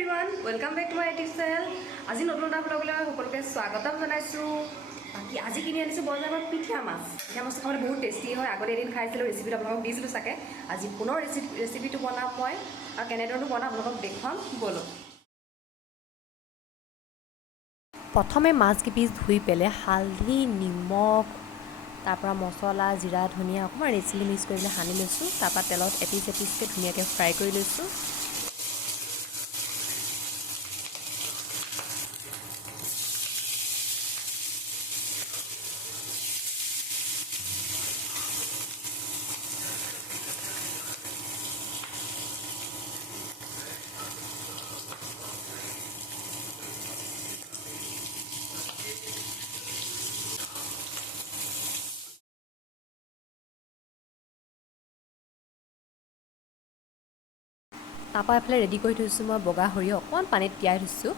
Everyone welcome back to my YouTube channel. আজি নতুন এটা ব্লগলৈ সকলোকে স্বাগতম জনাইছোঁ। বাকী আজি কিনি আনিছোঁ বজাৰৰ পিঠা মাছটো খাবলৈ বহুত টেষ্টি হয়। আগতে এদিন খাইছিলোঁ, ৰেচিপিটো আপোনালোকক দিছিলোঁ চাগে। আজি পুনৰ ৰেচিপিটো বনাম মই, আৰু কেনেধৰণে বনাম আপোনালোকক দেখুৱাম ব'লক। প্ৰথমে মাছকেইপিচ ধুই পেলাই হালধি, নিমখ, তাৰপৰা মছলা, জিৰা, ধনিয়া অকণমান ৰেড চিলি মিক্স কৰি পেলাই সানি লৈছোঁ। তাৰপৰা তেলত এপিচ এপিচকৈ ধুনীয়াকৈ ফ্ৰাই কৰি লৈছোঁ। তাৰপৰা এইফালে ৰেডি কৰি থৈছোঁ মই বগা সৰিয়হ অকণমান পানীত তিয়াই থৈছোঁ।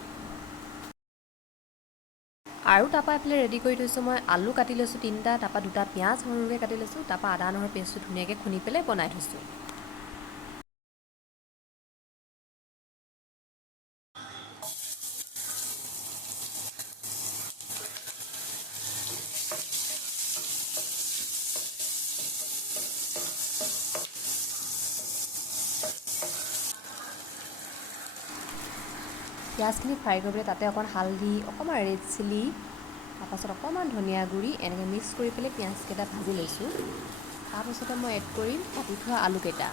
আৰু তাৰপৰা এইফালে ৰেডি কৰি থৈছোঁ মই আলু কাটি লৈছোঁ 3টা, তাৰপৰা 2টা পিঁয়াজ সৰুকৈ কাটি লৈছোঁ, তাৰপৰা আদা নহৰু পেষ্টটো ধুনীয়াকৈ খুন্দি পেলাই বনাই থৈছোঁ। পিঁয়াজখিনি ফ্ৰাই কৰিবলৈ তাতে অকণমান হালধি, অকণমান ৰেড চিলি, তাৰপাছত অকণমান ধনিয়া গুড়ি এনেকৈ মিক্স কৰি পেলাই পিঁয়াজকেইটা ভাজি লৈছোঁ। তাৰপাছতে মই এড কৰিম কাটি থোৱা আলুকেইটা।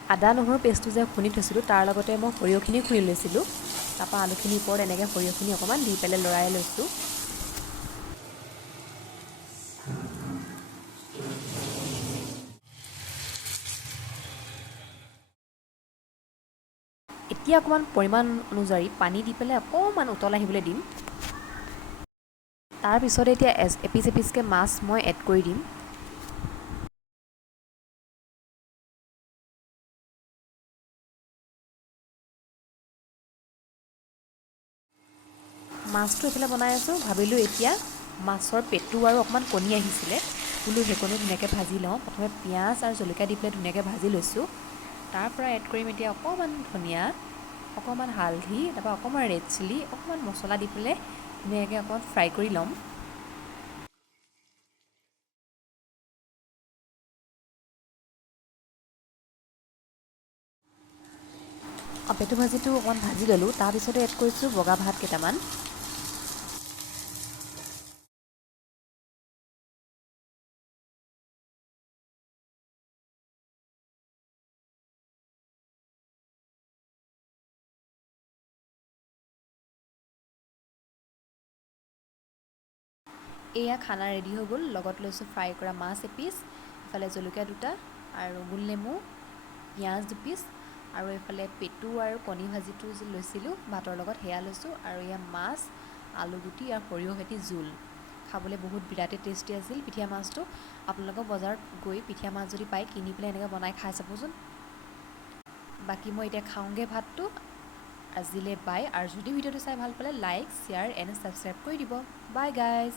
আদা নহৰু পেষ্টটো যে খুন্দি থৈছিলোঁ তাৰ লগতে মই সৰিয়হখিনি খুন্দি লৈছিলোঁ। তাৰপৰা আলুখিনিৰ ওপৰত এনেকৈ সৰিয়হখিনি অকণমান দি পেলাই লৰাই লৈছোঁ। এতিয়া অকণমান পৰিমাণ অনুযায়ী পানী দি পেলাই অকণমান উতল আহিবলৈ দিম। তাৰপিছতে এতিয়া এপিচ এপিচকৈ মাছ মই এড কৰি দিম। মাছটো এইফালে বনাই আছোঁ, ভাবিলোঁ এতিয়া মাছৰ পেটু আৰু অকণমান কণী আহিছিলে, বোলো সেইকণো ধুনীয়াকৈ ভাজি লওঁ। প্ৰথমে পিঁয়াজ আৰু জলকীয়া দি পেলাই ধুনীয়াকৈ ভাজি লৈছোঁ। তাৰপৰা এড কৰিম এতিয়া অকণমান ধনিয়া, অকণমান হালধি, তাৰপৰা অকণমান ৰেড চিলি, অকণমান মছলা দি পেলাই ধুনীয়াকৈ অকণমান ফ্ৰাই কৰি ল'ম। পেটু ভাজিটো অকণমান ভাজি ল'লোঁ। তাৰপিছতে এড কৰিছোঁ বগা ভাত কেইটামান। এয়া খানা ৰেডি হৈ গ'ল। লগত লৈছোঁ ফ্ৰাই কৰা মাছ এপিচ, ইফালে জলকীয়া 2টা আৰু গোল নেমু, পিঁয়াজ 2 পিচ, আৰু এইফালে পেটু আৰু কণী ভাজিটো যে লৈছিলোঁ ভাতৰ লগত সেয়া লৈছোঁ, আৰু এয়া মাছ, আলুগুটি আৰু সৰিয়হ সৈতে জোল। খাবলৈ বহুত বিৰাটেই টেষ্টি আছিল পিঠা মাছটো। আপোনালোকৰ বজাৰত গৈ পিঠা মাছ যদি পায় কিনি পেলাই এনেকৈ বনাই খাই চাবচোন। বাকী মই এতিয়া খাওঁগৈ ভাতটো। আজিলৈ বাই, আৰু যদি ভিডিঅ'টো চাই ভাল পালে লাইক, শ্বেয়াৰ এণ্ড ছাবস্ক্ৰাইব কৰি দিব। বাই গাইজ।